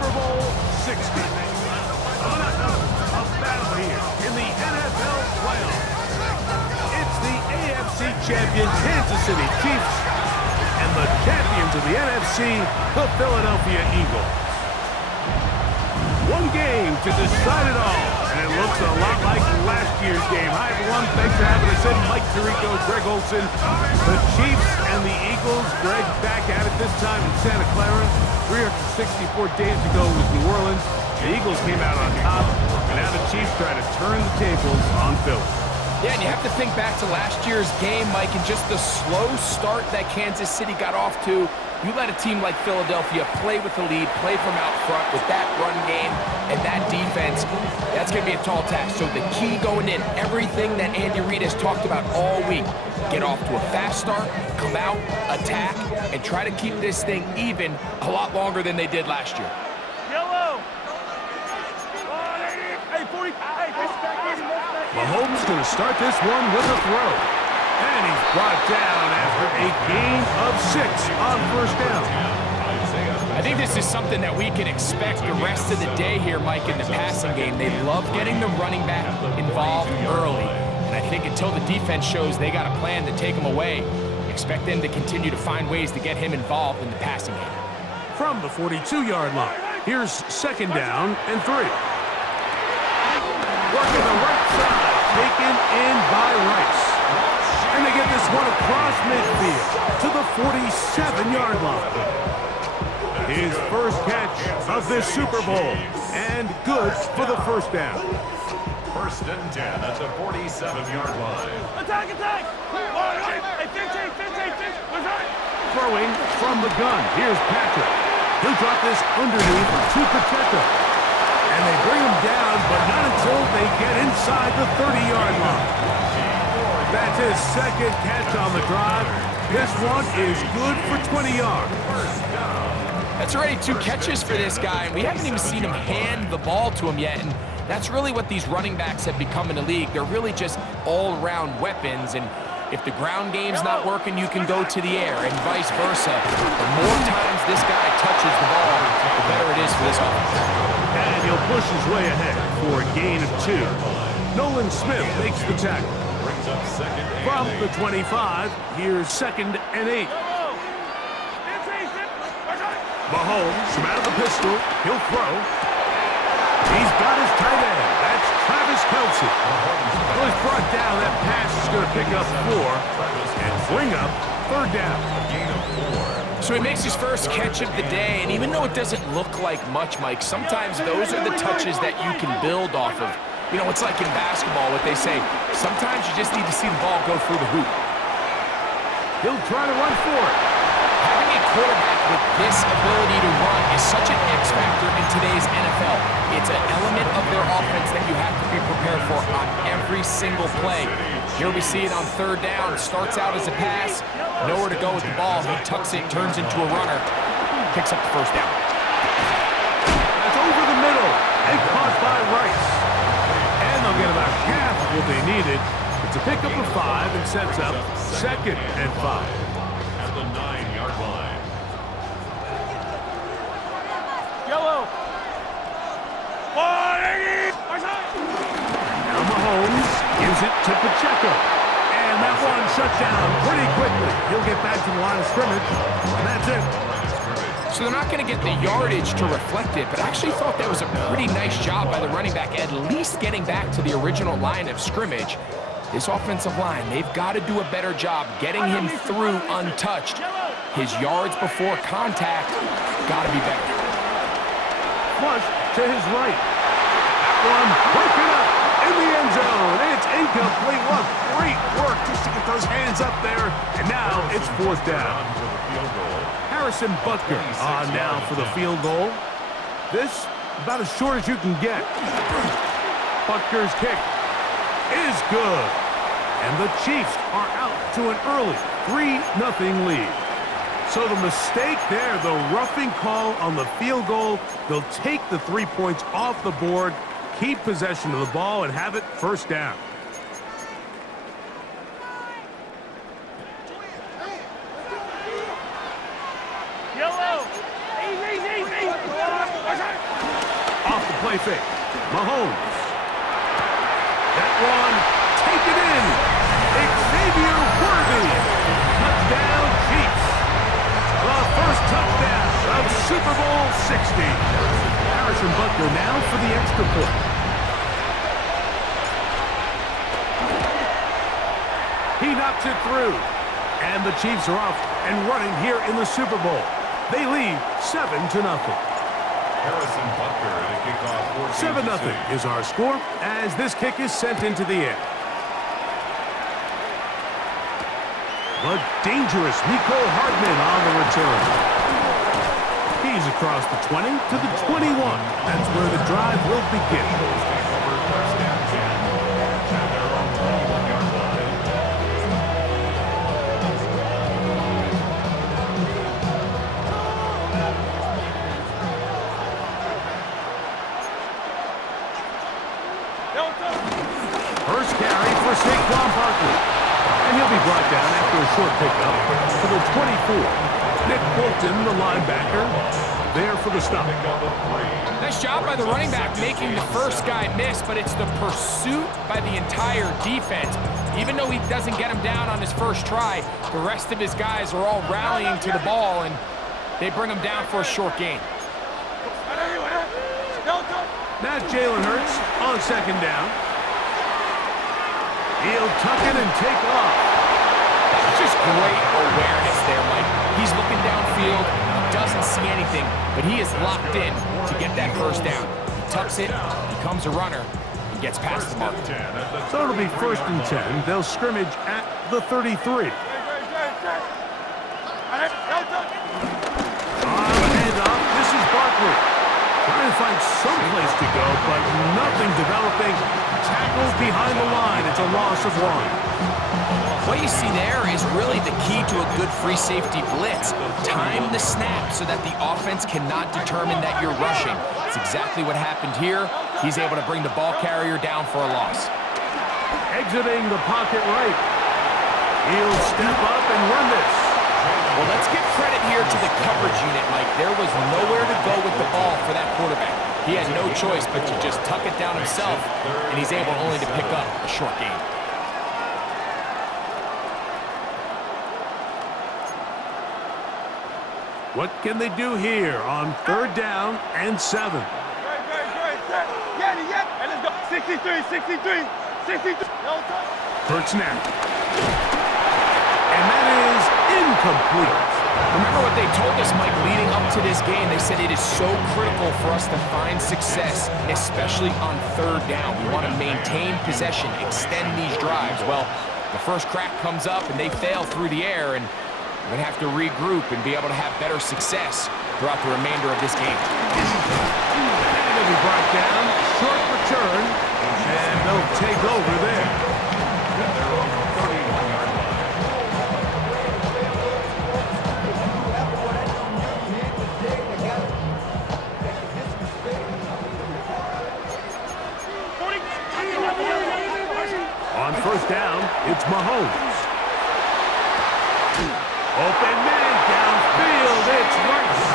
Super Bowl 60. Coming up, a battle here in the NFL playoffs. It's the AFC champion Kansas City Chiefs and the champions of the NFC, the Philadelphia Eagles. One game to decide it all, and it looks a lot like last year's game. Hi, everyone. Thanks for having us in. Mike Tirico, Greg Olson. The Chiefs and the Eagles, Greg, back at it this time in Santa Clara. 364 days ago was New Orleans. The Eagles came out on top, and now the Chiefs try to turn the tables on Philly. Yeah, and you have to think back to last year's game, Mike, and just the slow start that Kansas City got off to. You let a team like Philadelphia play with the lead, play from out front with that run game and that defense. That's going to be a tall task. So the key going in, everything that Andy Reid has talked about all week, get off to a fast start, come out, attack, and try to keep this thing even a lot longer than they did last year. Yellow. Mahomes going to start this one with a throw. And he's brought down after a gain of 6 on first down. I think this is something that we can expect the rest of the day here, Mike, in the passing game. They love getting the running back involved early. And I think until the defense shows they got a plan to take him away, expect them to continue to find ways to get him involved in the passing game. From the 42-yard line, here's second down and 3. Working the right side, taken in by Rice. And they get this one across midfield to the 47-yard line. His first catch of this Super Bowl, and good for the first down. First and 10 at the 47-yard line. Attack, attack! Hey, 15. Throwing from the gun, here's Patrick. He'll drop this underneath to Pacheco. And they bring him down, but not until they get inside the 30-yard line. That's his second catch on the drive. This one is good for 20 yards. That's already 2 catches for this guy, and we haven't even seen him hand the ball to him yet. And that's really what these running backs have become in the league. They're really just all-around weapons, and if the ground game's not working, you can go to the air, and vice versa. The more times this guy touches the ball, the better it is for this offense. And he'll push his way ahead for a gain of 2. Nolan Smith makes the tackle. From the 25, here's second and 8. Mahomes from out of the pistol. He'll throw. He's got his tight end. That's Travis Kelce. Well, he's brought down. That pass is going to pick up 4 and bring up third down. So he makes his first catch of the day, and even though it doesn't look like much, Mike, sometimes those are the touches that you can build off of. You know, it's like in basketball, what they say, sometimes you just need to see the ball go through the hoop. He'll try to run for it. Having a quarterback with this ability to run is such an X factor in today's NFL. It's an element of their offense that you have to be prepared for on every single play. Here we see it on third down. Starts out as a pass, nowhere to go with the ball. He tucks it, turns into a runner, picks up the first down. That's over the middle and caught by Rice. And they'll get about half of what they needed. It's a pickup of 5 and sets up second and 5. At the 9-yard line. Yellow. Now Mahomes gives it to Pacheco. And that one shut down pretty quickly. He'll get back to the line of scrimmage, and that's it. So they're not going to get the yardage to reflect it, but I actually thought that was a pretty nice job by the running back, at least getting back to the original line of scrimmage. This offensive line, they've got to do a better job getting him through untouched. His yards before contact got to be better. Flush to his right. That one broken up in the end zone. It's incomplete. What great work just to get those hands up there. And now it's fourth down. Harrison Butker on now for the field goal. This about as short as you can get. Butker's kick is good. And the Chiefs are out to an early 3-0 lead. So the mistake there, the roughing call on the field goal, they'll take the 3 points off the board, keep possession of the ball, and have it first down. Yellow. Easy. play fake. Mahomes. That one, taken in. Xavier Worthy. Touchdown, Chiefs. The first touchdown of Super Bowl 60. Harrison Butker now for the extra point. He knocks it through. And the Chiefs are off and running here in the Super Bowl. They lead 7-0. Harrison Butker to kick off 7-0 is our score as this kick is sent into the air. The dangerous Nico Hardman on the return. He's across the 20 to the 21. That's where the drive will begin. First down 10 at their own 21-yard line. First carry for Saquon Barkley. And he'll be brought down after a short pickup to the 24. Nick Bolton, the linebacker, there for the stop. Nice job by the running back making the first guy miss, but it's the pursuit by the entire defense. Even though he doesn't get him down on his first try, the rest of his guys are all rallying to the ball, and they bring him down for a short gain. Now Jalen Hurts on second down. He'll tuck it and take off. That's just great awareness there, Mike. He's looking downfield, he doesn't see anything, but he is locked in to get that first down. He tucks it, becomes a runner, and gets past the mark. So it'll be 1st and 10. They'll scrimmage at the 33. Handoff. This is Barkley. Trying to find some place to go, but nothing developing. Tackles behind the line. It's a loss of 1. What you see there is really the key to a good free safety blitz. Time the snap so that the offense cannot determine that you're rushing. It's exactly what happened here. He's able to bring the ball carrier down for a loss. Exiting the pocket right. He'll step up and run this. Well, let's give credit here to the coverage unit, Mike. There was nowhere to go with the ball for that quarterback. He had no choice but to just tuck it down himself, and he's able only to pick up a short gain. What can they do here on 3rd down and 7? Let's go. 63, 63, 63. Hurts now. And that is incomplete. Remember what they told us, Mike, leading up to this game? They said it is so critical for us to find success, especially on 3rd down. We want to maintain possession, extend these drives. Well, the first crack comes up and they fail through the air, and we're going to have to regroup and be able to have better success throughout the remainder of this game. And they'll be brought down, short return, and they'll take over there. On 1st down, it's Mahomes. Open man downfield, it's Rice.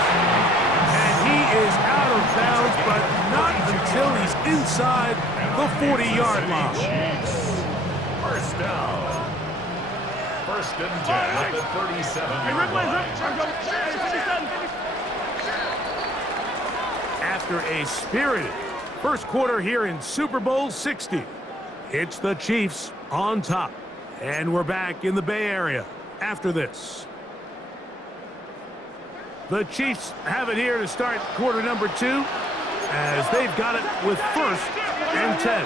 And he is out of bounds, but not until he's inside the 40-yard line. First down. 1st and 10 at the 37-yard line. After a spirited first quarter here in Super Bowl 60, it's the Chiefs on top. And we're back in the Bay Area after this. The Chiefs have it here to start quarter number 2, as they've got it with 1st and 10.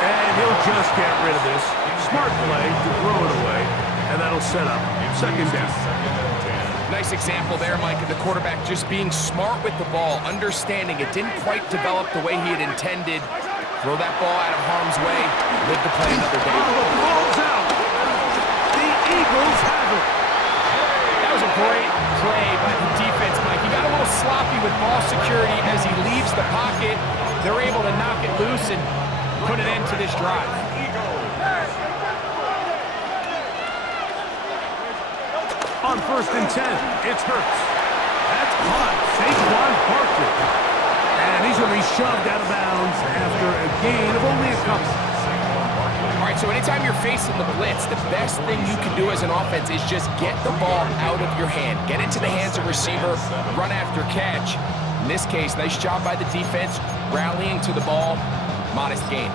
And he'll just get rid of this. Smart play to throw it away, and that'll set up 2nd down. Nice example there, Mike, of the quarterback just being smart with the ball, understanding it didn't quite develop the way he had intended. Throw that ball out of harm's way, live to play another day. Oh, the ball's out. The Eagles have it. That was a great play by the defense, Mike. He got a little sloppy with ball security as he leaves the pocket. They're able to knock it loose and put an end to this drive. On 1st and 10, it's Hurts. That's caught. Saquon parked it. And he's going to be shoved out of bounds after a gain of only a couple. All right, so anytime you're facing the blitz, the best thing you can do as an offense is just get the ball out of your hand. Get into the hands of receiver, run after catch. In this case, nice job by the defense, rallying to the ball, modest gain.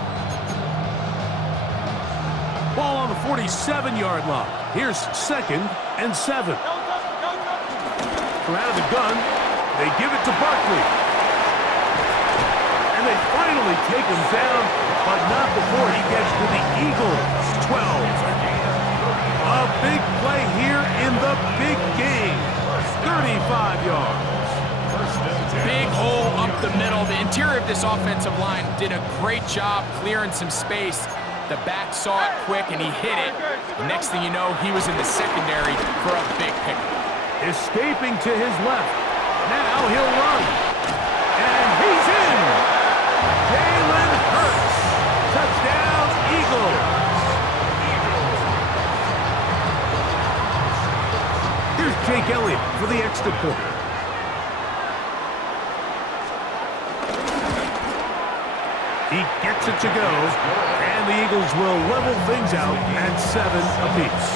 Ball on the 47-yard line. Here's 2nd and 7. From out of the gun, they give it to Barkley. And they finally take him down, but not before he gets to the Eagles' 12. A big play here in the big game. 35 yards. Big hole up the middle. The interior of this offensive line did a great job clearing some space. The back saw it quick, and he hit it. The next thing you know, he was in the secondary for a big pickup. Escaping to his left. Now he'll run. And he's in. Jalen Hurts. Touchdown, Eagles. Here's Jake Elliott for the extra point. He gets it to go, and the Eagles will level things out at 7 apiece.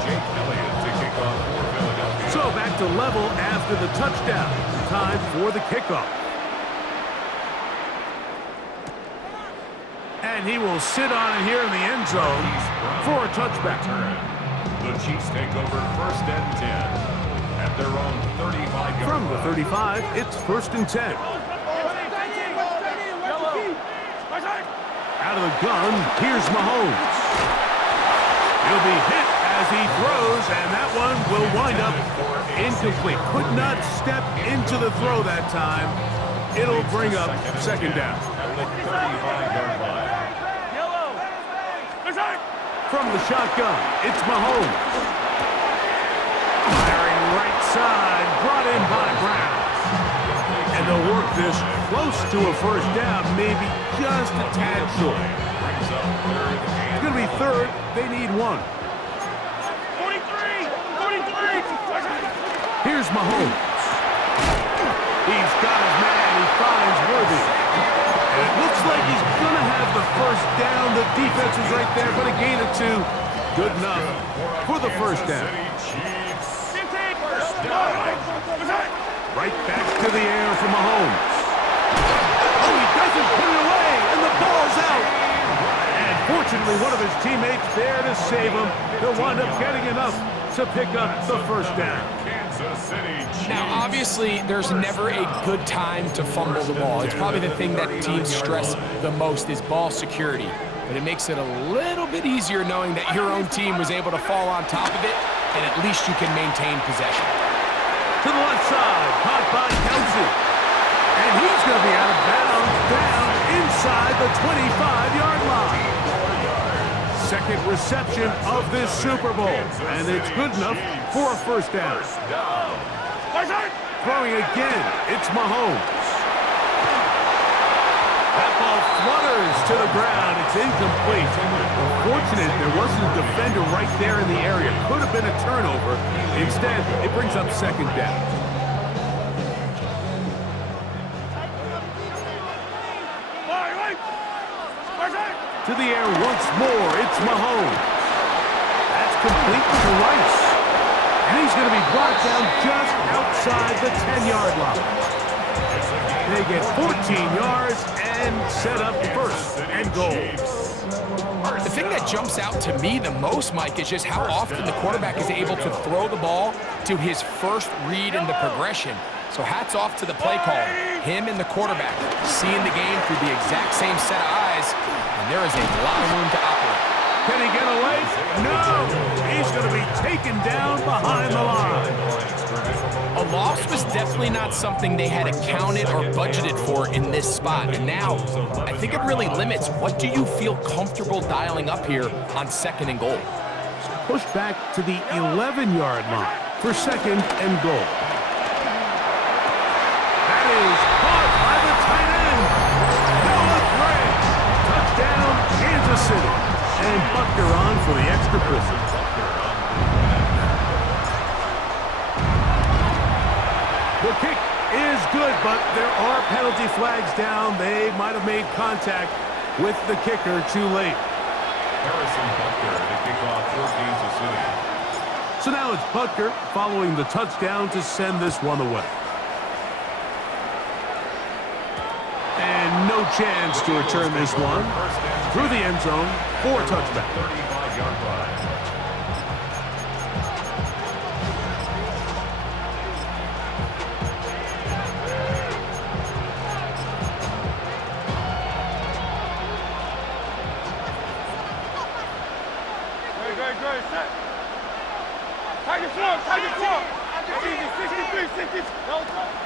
Jake Elliott to kick off for Philadelphia. So back to level after the touchdown. Time for the kickoff. And he will sit on it here in the end zone for a touchback. The Chiefs take over 1st and 10. At their own 35-yard From the 35, it's 1st and 10. Out of the gun, here's Mahomes. He'll be hit as he throws, and that one will wind up incomplete. Could not step into the throw that time. It'll bring up 2nd down. From the shotgun, it's Mahomes. Firing right side, brought in by Brown. And they'll work this close to a 1st down, maybe just a tad short. It's going to be 3rd. They need 1. 43! Here's Mahomes. He's got his man. He finds Worthy. And it looks like he's going to have the 1st down. The defense is right there, but a gain of 2. Good enough for the 1st down. Right back to the air for Mahomes. Oh, he doesn't put it away, and the ball's out. And fortunately, one of his teammates there to save him. They'll wind up getting enough to pick up the 1st down. Now, obviously, there's never a good time to fumble the ball. It's probably the thing that teams stress the most is ball security. But it makes it a little bit easier knowing that your own team was able to fall on top of it, and at least you can maintain possession. To the left side, caught by Kelsey. And he's going to be out of bounds, down inside the 25-yard line. 2nd reception of this Super Bowl, and it's good enough for a 1st down. Throwing again, it's Mahomes. That ball flutters to the ground. It's incomplete. Unfortunate there wasn't a defender right there in the area. Could have been a turnover. Instead, it brings up 2nd down. To the air once more. It's Mahomes. That's complete to Rice. And he's going to be brought down just outside the 10-yard line. They get 14 yards and set up 1st and goal. The thing that jumps out to me the most, Mike, is just how often the quarterback is able to throw the ball to his 1st read in the progression. So hats off to the play caller. Him and the quarterback seeing the game through the exact same set of eyes, and there is a lot of room to operate. Can he get away? No! He's going to be taken down behind the line. A loss was definitely not something they had accounted or budgeted for in this spot. And now, I think it really limits what do you feel comfortable dialing up here on 2nd and goal. Push back to the 11-yard line for 2nd and goal. That is caught by the tight end. Noah Gray. Touchdown, Kansas City. And Buckner on for for the extra point. The kick is good, but there are penalty flags down. They might have made contact with the kicker too late. Harrison Butker to kick off for Kansas City. So now it's Butker following the touchdown to send this one away. And no chance to return this one through the end zone for a touchback. 35-yard line.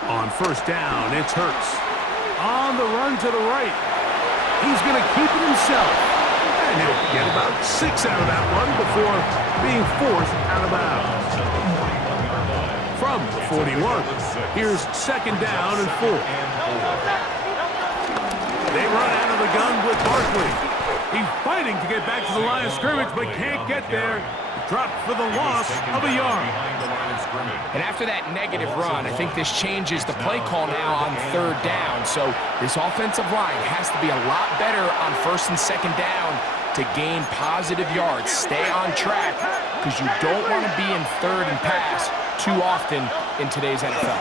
On first down, it's Hurts. On the run to the right. He's going to keep it himself. And he'll get about 6 out of that one before being forced out of bounds. From the 41, here's second down and 4. They run out of the gun with Barkley. He's fighting to get back to the line of scrimmage, but can't get there. Dropped for the loss of a yard. And after that negative run, I think this changes the play call now on third down. So this offensive line has to be a lot better on first and second down to gain positive yards. Stay on track because you don't want to be in third and pass too often in today's NFL.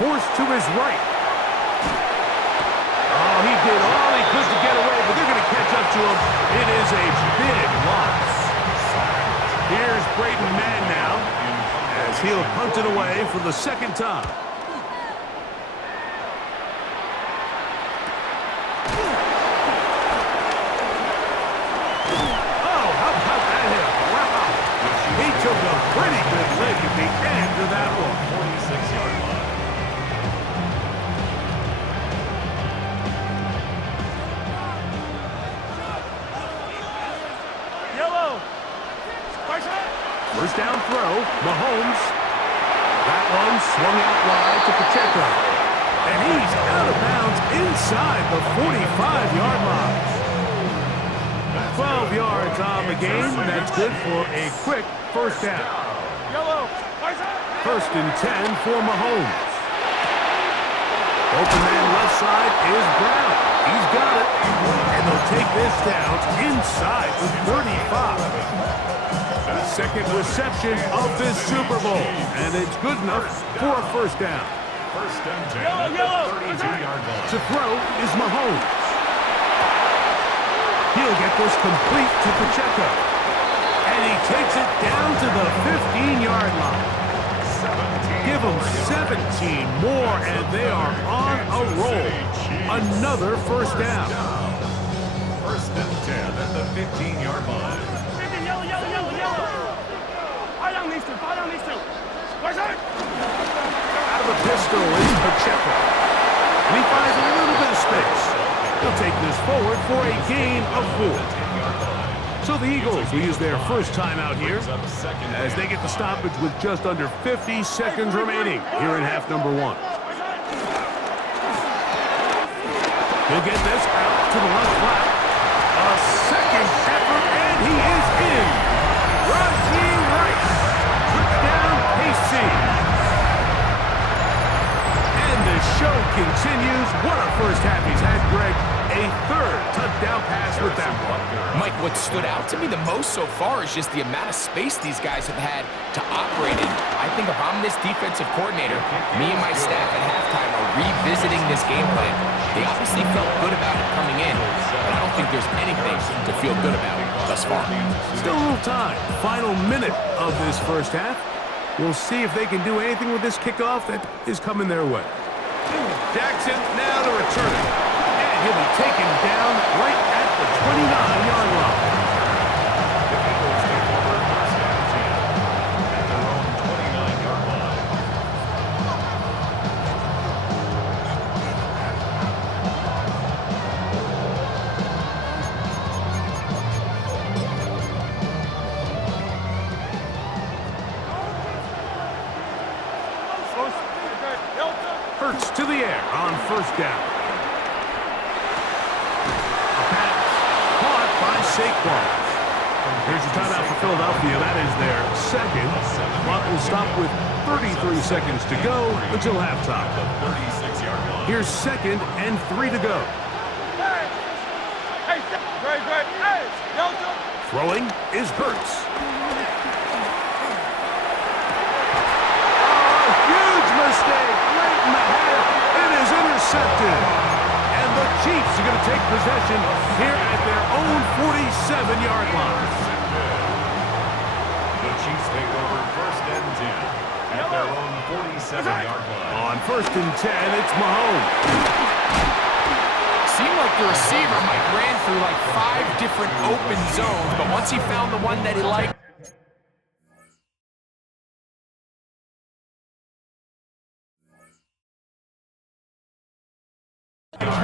Forced to his right. Oh, he did all he could to get away, but they're going to catch up to him. It is a big loss. Here's Braden Mann now as he'll punt it away for the second time. Oh, how about that hit? Wow. He took a pretty good lick at the end of that one. 46-yard line. First down throw, Mahomes. That one swung out wide to Pacheco. And he's out of bounds inside the 45-yard line. 12 yards on the game. That's good for a quick first down. First and 10 for Mahomes. Open man left side is Brown. He's got it. And they'll take this down inside the 35. Second reception of this Super Bowl, and it's good enough for a first down. First and 10 at the 32-yard line. To throw is Mahomes. He'll get this complete to Pacheco. And he takes it down to the 15-yard line. Give them 17 more, and they are on a roll. Another first down. First and 10 at the 15-yard line. Out of a pistol is Pacheco. And he finds a little bit of space. He'll take this forward for a gain of 4. So the Eagles will use their first time out here as they get the stoppage with just under 50 seconds remaining here in half number 1. He'll get this out to the left flat. A second effort, and he is in. Rashee Rice. Touchdown, KC. And the show continues. What a first half he's had, Greg. A third touchdown pass with that one. Mike, what stood out to me the most so far is just the amount of space these guys have had to operate in. I think if I'm this defensive coordinator, me and my staff at halftime are revisiting this game plan. They obviously felt good about it coming in, but I don't think there's anything to feel good about thus far. Still a little time. Final minute of this first half. We'll see if they can do anything with this kickoff that is coming their way. Jackson now to return it. And he'll be taken down right at the 29-yard line. The Eagles take over first and 10 at their own 29-yard line. Hurts to the air on first down. A pass caught by falls. Here's your timeout for Philadelphia. That is their second. Clock will stop with 33 seconds to go until halftime. The 36-yard line. Here's 2nd and 3 to go. Hey, great, great. Hey, Delta. Throwing is Hurts. Huge mistake late in the half. It is intercepted. And the Chiefs are going to take possession here at their own 47-yard line. The Chiefs take over 1st and 10 at their own 47-yard line. On 1st and 10, it's Mahomes. Seemed like the receiver, Mike, ran through like 5 different open zones, but once he found the one that he liked,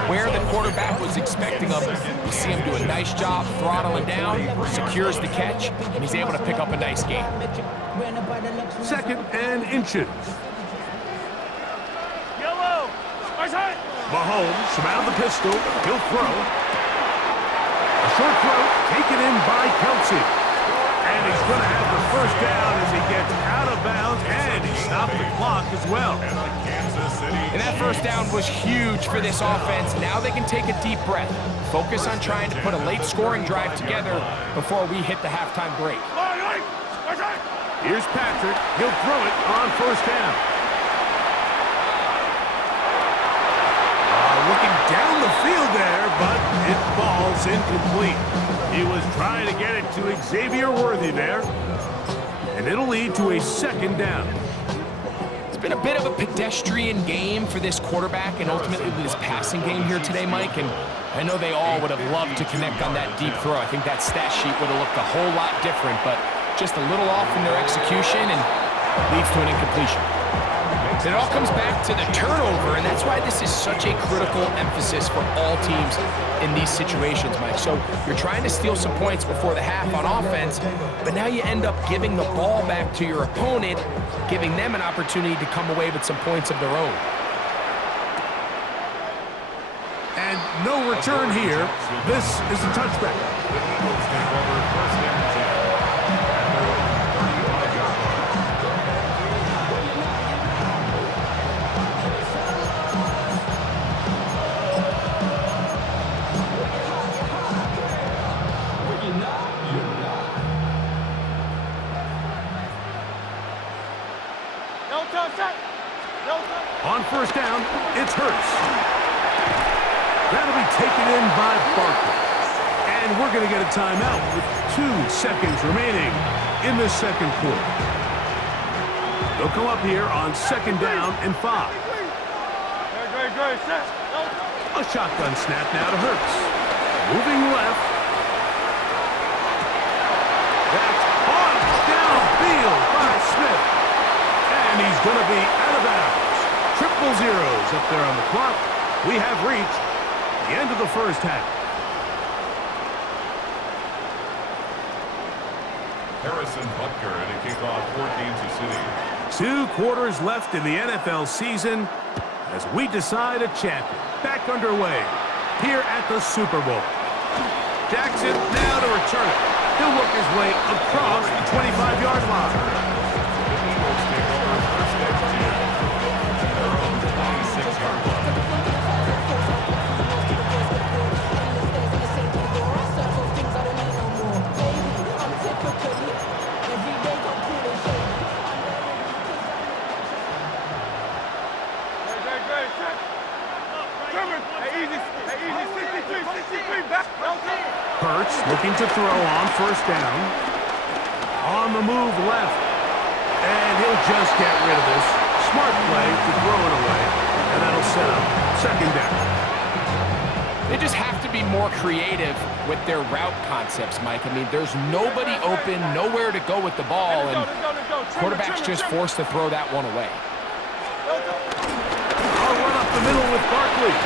where the quarterback was expecting him, you see him do a nice job throttling down, secures the catch, and he's able to pick up a nice gain. 2nd and inches. Yellow. Right. Mahomes from out of the pistol. He'll throw. A short throw taken in by Kelsey. And he's going to have the 1st down as he gets out of bounds, and he stopped the clock as well. And that 1st down was huge for this offense. Now they can take a deep breath, focus on trying to put a late scoring drive together before we hit the halftime break. Here's Patrick. He'll throw it on 1st down. Looking down the field there, but it falls incomplete. He was trying to get it to Xavier Worthy there. And it'll lead to a 2nd down. It's been a bit of a pedestrian game for this quarterback and ultimately this passing game here today, Mike. And I know they all would have loved to connect on that deep throw. I think that stat sheet would have looked a whole lot different, but just a little off in their execution and leads to an incompletion. It all comes back to the turnover, and that's why this is such a critical emphasis for all teams in these situations, Mike. So you're trying to steal some points before the half on offense, but now you end up giving the ball back to your opponent, giving them an opportunity to come away with some points of their own. And no return here. This is a touchback. The Eagles take over 1st and 10 at their own 35-yard line. On 1st down, it's Hurts. That'll be taken in by Barkley. And we're going to get a timeout with 2 seconds remaining in the 2nd quarter. They'll come up here on 2nd down and 5. A shotgun snap now to Hurts. Moving left. That's caught downfield by Smith. And he's going to be out of bounds. 0-0 up there on the clock. We have reached the end of the 1st half. Harrison Butker to kick off for Kansas City. 2 quarters left in the NFL season as we decide a champion. Back underway here at the Super Bowl. Jackson now to return it. He'll work his way across the 25-yard line. The Eagles take over 1st and 10 at their own 26-yard line. Hurts looking to throw on 1st down. On the move left. And he'll just get rid of this. Smart play to throw it away. And that'll set up 2nd down. They just have to be more creative with their route concepts, Mike. I mean, there's nobody open, nowhere to go with the ball, and quarterback's just forced to throw that one away. I'll run up the middle with Barkley.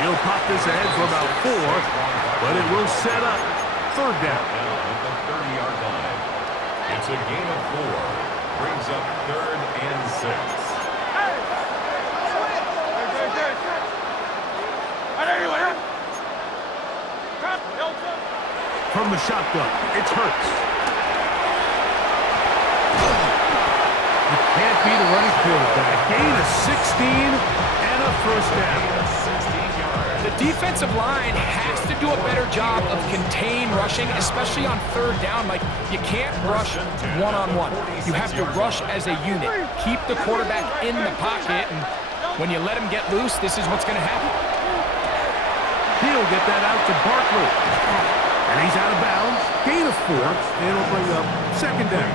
He'll pop this ahead for about 4, but it will set up 3rd down. At the 30-yard line. It's a gain of 4. Brings up 3rd and 6. From the shotgun, it's Hurts. You can't beat a running quarterback. Gain of 16 and a first down. The defensive line has to do a better job of contain rushing, especially on third down. Like, you can't rush one-on-one. You have to rush as a unit. Keep the quarterback in the pocket, and when you let him get loose, this is what's going to happen. He'll get that out to Barkley. And he's out of bounds. Gain of 4, and it'll bring up second down.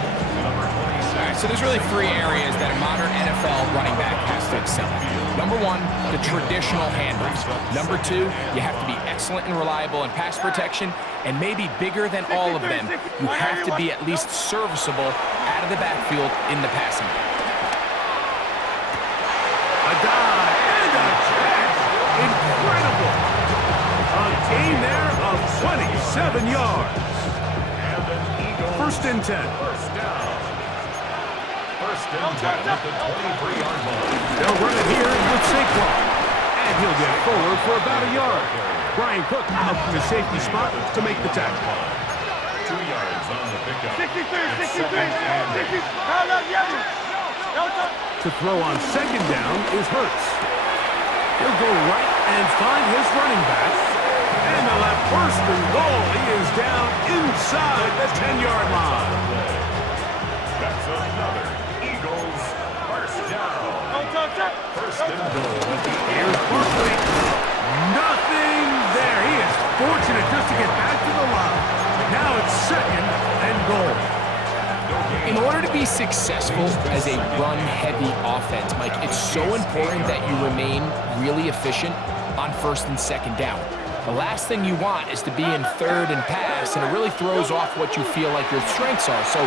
All right, so there's really 3 areas that a modern NFL running back has to excel at. Number 1, the traditional handoffs. Number 2, you have to be excellent and reliable in pass protection, and maybe bigger than all of them, you have to be at least serviceable out of the backfield in the passing game. A dive and a catch. Incredible. A gain there of 27 yards. First and 10. First and 10 at the 23-yard line. They'll run it here with Saquon. And he'll get forward for about a yard. Brian Cook up from the safety spot to make the tackle. 2 yards on the pickup. 63. Hold up, To throw on second down is Hurts. He'll go right and find his running back. And they'll have first and goal. He is down inside the 10-yard line. That's another Eagles first down. First and goal. Here's Barkley. Nothing there. He is fortunate just to get back to the line. Now it's second and goal. In order to be successful as a run-heavy offense, Mike, it's so important that you remain really efficient on first and second down. The last thing you want is to be in third and pass, and it really throws off what you feel like your strengths are. So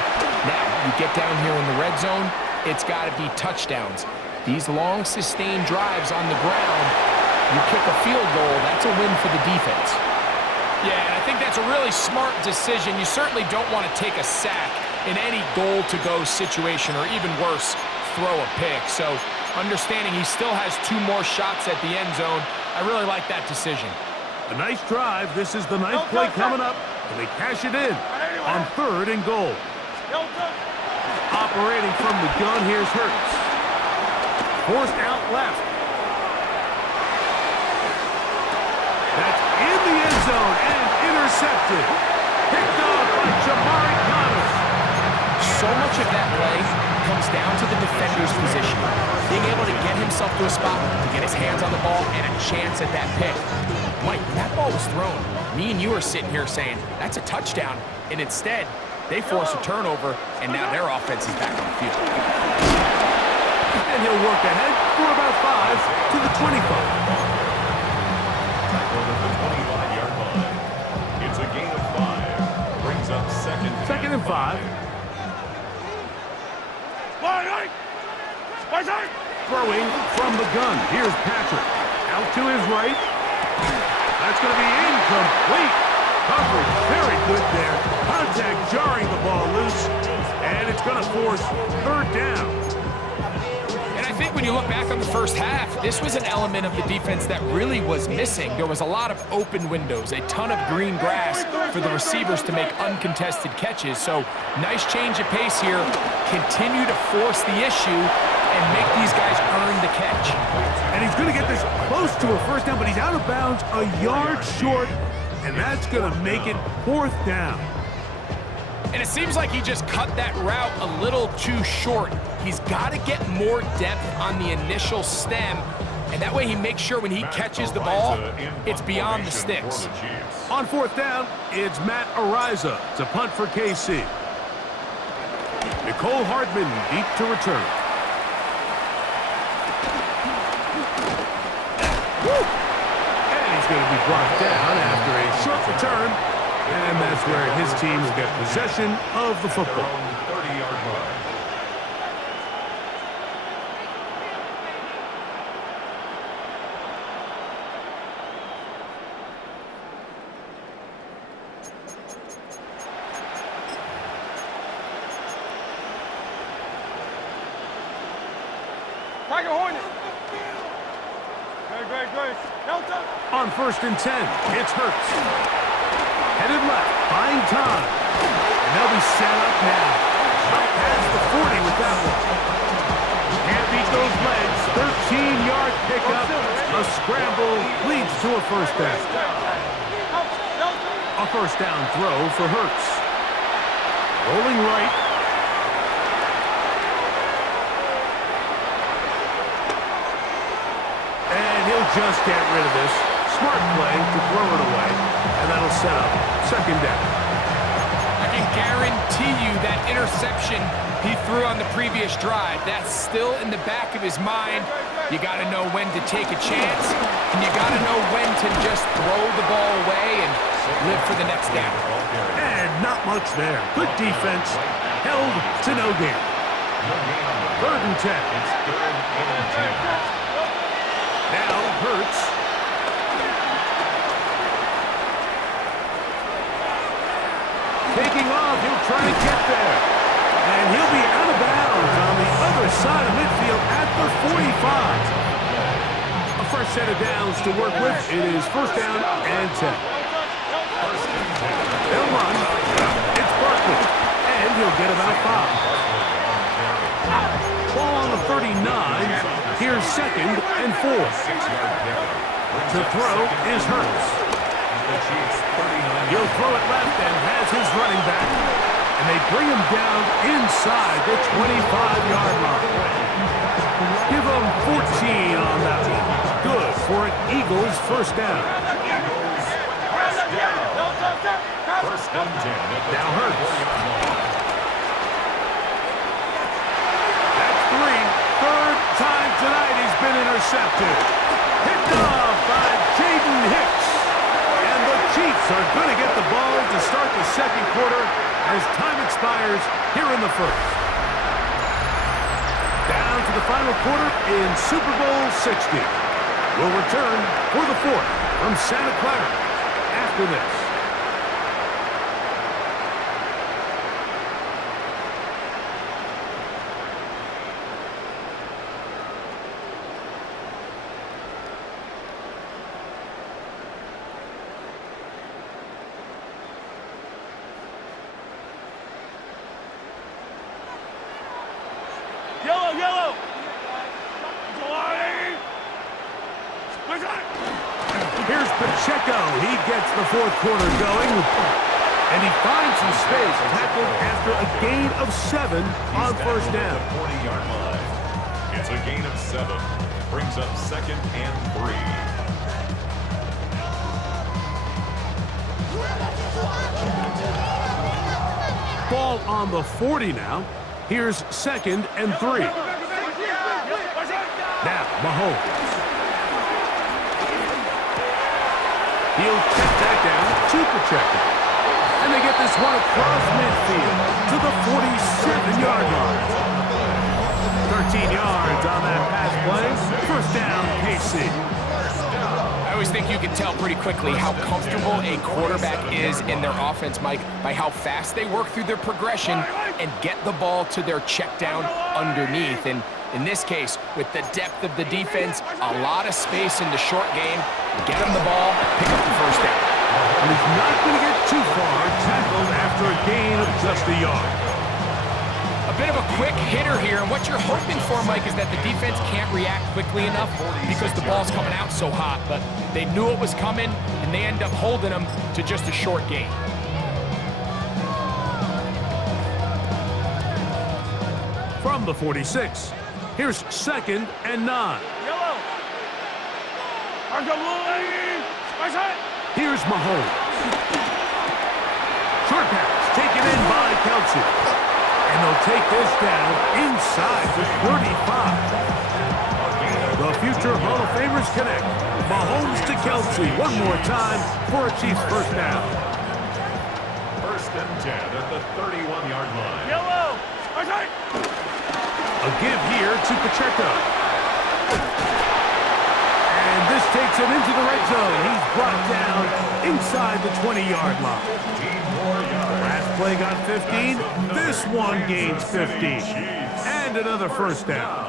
now you get down here in the red zone, it's got to be touchdowns. These long, sustained drives on the ground, you kick a field goal, that's a win for the defense. Yeah, and I think that's a really smart decision. You certainly don't want to take a sack in any goal-to-go situation, or even worse, throw a pick. So understanding he still has 2 more shots at the end zone, I really like that decision. A nice drive. This is the 9th play coming up, and they cash it in on third and goal. Operating from the gun, here's Hurts. Forced out left. That's in the end zone and intercepted. Picked off by Jamari Connors. So much of that play comes down to the defender's position. Being able to get himself to a spot, to get his hands on the ball, and a chance at that pick. Mike, when that ball was thrown, me and you are sitting here saying, that's a touchdown. And instead, they force a turnover, and now their offense is back on the field. And he'll work ahead for about 5 to the 25. Tackled at the 25-yard line. It's a gain of 5. Brings up second and 5. Throwing from the gun. Here's Patrick. Out to his right. That's going to be incomplete. Coverage very good there. Contact jarring the ball loose. And it's going to force third down. And I think when you look back on the first half, this was an element of the defense that really was missing. There was a lot of open windows, a ton of green grass for the receivers to make uncontested catches. So nice change of pace here. Continue to force the issue and make these guys earn the catch. And he's going to get this close to a first down, but he's out of bounds a yard short, and that's going to make it fourth down. And it seems like he just cut that route a little too short. He's got to get more depth on the initial stem, and that way he makes sure when he catches the ball, it's beyond the sticks. On fourth down, it's Matt Ariza to punt for KC. Nicole Hardman deep to return. And he's going to be brought down after a short return. And that's where his team will get possession of the football. 30-yard line. Tiger Hornet. Great. Delta. On first and 10, it's Hurts. Headed left, set up now. Up past the 40 with that one. Can't beat those legs. 13-yard pickup. A scramble leads to a first down. A first down throw for Hurts. Rolling right. And he'll just get rid of this. Smart play to throw it away. And that'll set up second down. I can guarantee you that interception he threw on the previous drive, that's still in the back of his mind. You got to know when to take a chance, and you got to know when to just throw the ball away and live for the next down. And not much there. Good defense. Held to no gain. Third and 10. Now Hurts. Taking off, he'll try to get there. And he'll be out of bounds on the other side of midfield at the 45. A fresh set of downs to work with. It is first down and 10. They'll run. It's Barkley. And he'll get about 5. Ball on the 39. Here's second and 4. To throw is Hurts. He'll throw it left and has his running back. And they bring him down inside the 25-yard line. Give him 14 on that one. Good for an Eagles first down. First and 10. Now Hurts. That's 3. Third time tonight he's been intercepted. Picked off by Jaden Hicks. And the Chiefs are going to get the ball to start the second quarter as time expires here in the first. Down to the final quarter in Super Bowl 60. We'll return for the fourth from Santa Clara after this. Yellow! Here's Pacheco. He gets the fourth quarter going. And he finds some space, tackled after a gain of 7 on first down. 40-yard line. It's a gain of 7. Brings up second and 3. Ball on the 40 now. Here's second and 3. Now, Mahomes. He'll check that down to Pacheco. And they get this one across midfield to the 47-yard line. 13 yards on that pass play. First down, KC. I always think you can tell pretty quickly how comfortable a quarterback is in their offense, Mike, by how fast they work through their progression and get the ball to their check down underneath. And in this case, with the depth of the defense, a lot of space in the short game, get him the ball, pick up the first down. And he's not going to get too far, tackled after a gain of just a yard. A bit of a quick hitter here, and what you're hoping for, Mike, is that the defense can't react quickly enough because the ball's coming out so hot, but they knew it was coming, and they end up holding them to just a short gain. From the 46, here's second and 9. Yellow! Here's Mahomes. Short pass taken in by Kelsey. And they'll take this down inside the 35. The future Hall of Famers connect. Mahomes to Kelsey one more time for a Chiefs first down. First and 10 at the 31-yard line. Yellow! A give here to Pacheco. And this takes him into the red zone. He's brought down inside the 20-yard line. Last play got 15. This one gains 15. And another first down.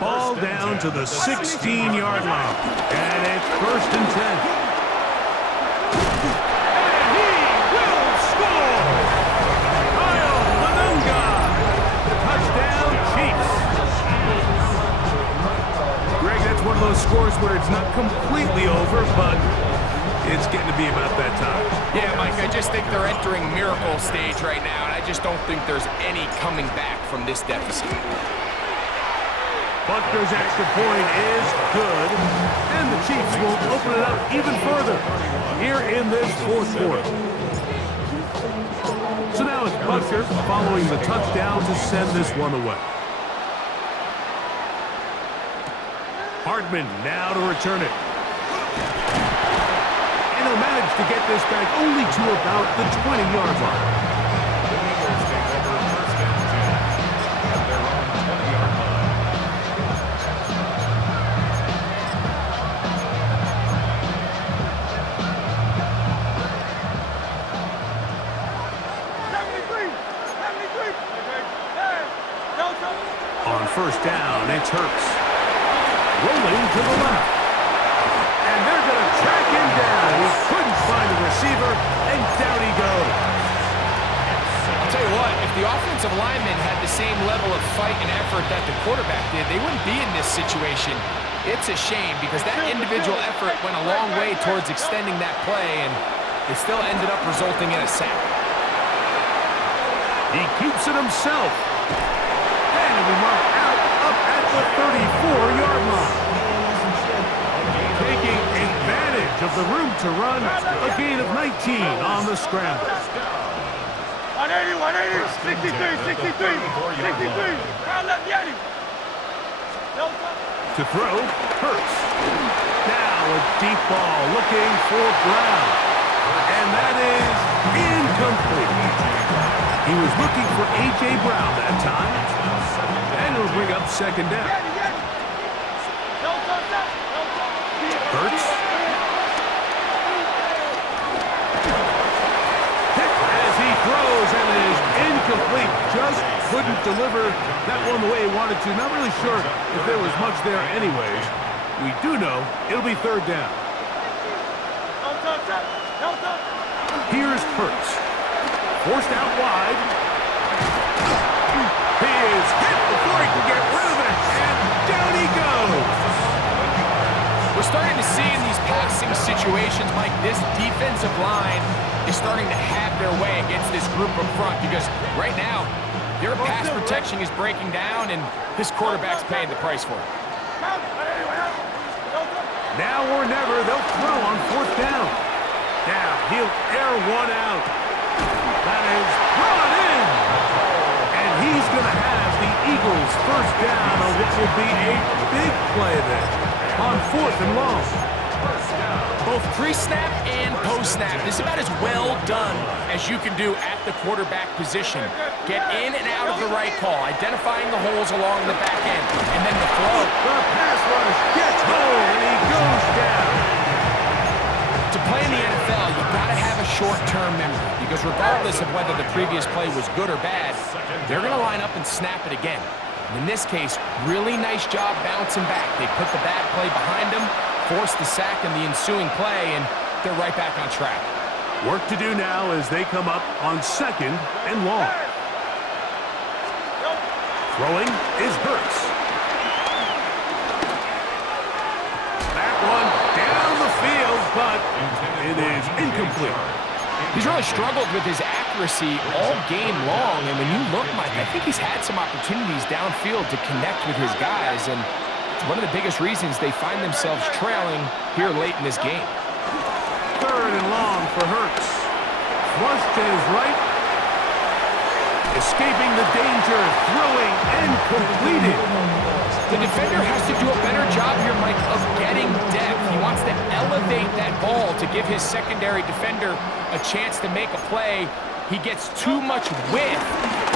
Ball down to the 16-yard line. And it's first and 10. And he will score! quarters where it's not completely over, but it's getting to be about that time. Yeah, Mike, I just think they're entering miracle stage right now, and I just don't think there's any coming back from this deficit. Butker's extra point is good, and the Chiefs will open it up even further here in this fourth quarter. So now it's Butker following the touchdown to send this one away. Hartman now to return it. And he'll manage to get this back only to about the 20-yard line. The Eagles take over first and 10 at their own 20-yard line. On first down, it's Hurts. Rolling to the left. And they're going to track him down. He couldn't find a receiver, and down he goes. I'll tell you what, if the offensive lineman had the same level of fight and effort that the quarterback did, they wouldn't be in this situation. It's a shame because that individual effort went a long way towards extending that play, and it still ended up resulting in a sack. He keeps it himself. And he'll be marked out up at the 34-yard line. Taking advantage of the room to run, a gain of 19 on the scramble. 180, 180, 63, 63, 63. Round left, Yanni. To throw, Hurts. Now a deep ball looking for Brown. And that is incomplete. He was looking for A.J. Brown that time. And it'll bring up second down. Hurts. Hit as he throws, and it is incomplete. Just couldn't deliver that one the way he wanted to. Not really sure if there was much there anyways. We do know it'll be third down. Here's Hurts. Forced out wide. He is hit before he can get rid of it, and down he goes. We're starting to see in these passing situations, Mike, this defensive line is starting to have their way against this group up front because right now, their pass protection is breaking down, and this quarterback's paying the price for it. Now or never, they'll throw on fourth down. Now he'll air one out. That is brought in. And he's going to have the Eagles first down on what will be a big play there on fourth and long. Both pre-snap and post-snap, this is about as well done as you can do at the quarterback position. Get in and out of the right call, identifying the holes along the back end, and then the throw. The pass rush gets home, and he goes down. To play in the NFL, you've got to have a short-term memory because regardless of whether the previous play was good or bad, they're going to line up and snap it again. And in this case, really nice job bouncing back. They put the bad play behind them, forced the sack in the ensuing play, and they're right back on track. Work to do now as they come up on second and long. Throwing is Hurts. That one down the field, but it is incomplete. He's really struggled with his accuracy all game long, and when you look, Mike, I think he's had some opportunities downfield to connect with his guys, and it's one of the biggest reasons they find themselves trailing here late in this game. Third and long for Hurts. Flush to his right. Escaping the danger, throwing and completed. The defender has to do a better job here, Mike, of getting depth. He wants to elevate that ball to give his secondary defender a chance to make a play. He gets too much width,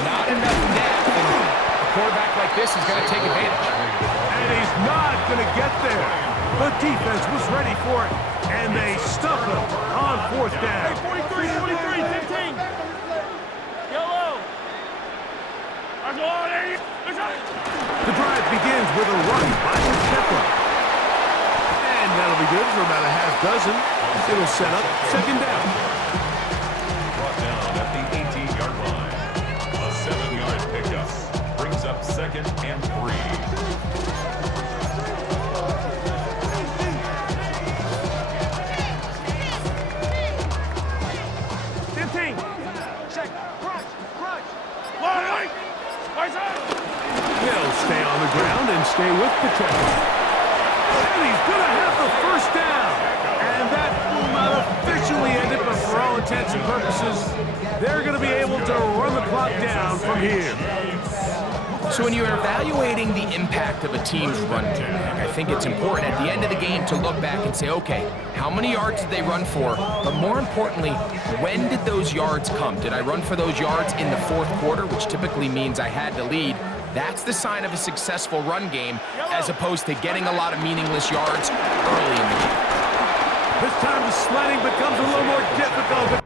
not enough depth, and a quarterback like this is going to take advantage. And he's not going to get there. The defense was ready for it, and they stuff him on fourth down. 43, 15. Yellow. The drive begins with a run by Pacheco. And that'll be good for about a half dozen. It'll set up second down. Brought down at the 18-yard line. A 7-yard pickup brings up second and 3. 15. Check. Crunch. Right. Right side. He'll stay on the ground and stay with the tackle. And he's going to have the first down. And that will not officially end it, but for all intents and purposes, they're going to be able to run the clock down from here. So when you're evaluating the impact of a team's run game, I think it's important at the end of the game to look back and say, okay, how many yards did they run for? But more importantly, when did those yards come? Did I run for those yards in the fourth quarter, which typically means I had to lead? That's the sign of a successful run game, as opposed to getting a lot of meaningless yards early in the game. This time the sledding becomes a little more difficult.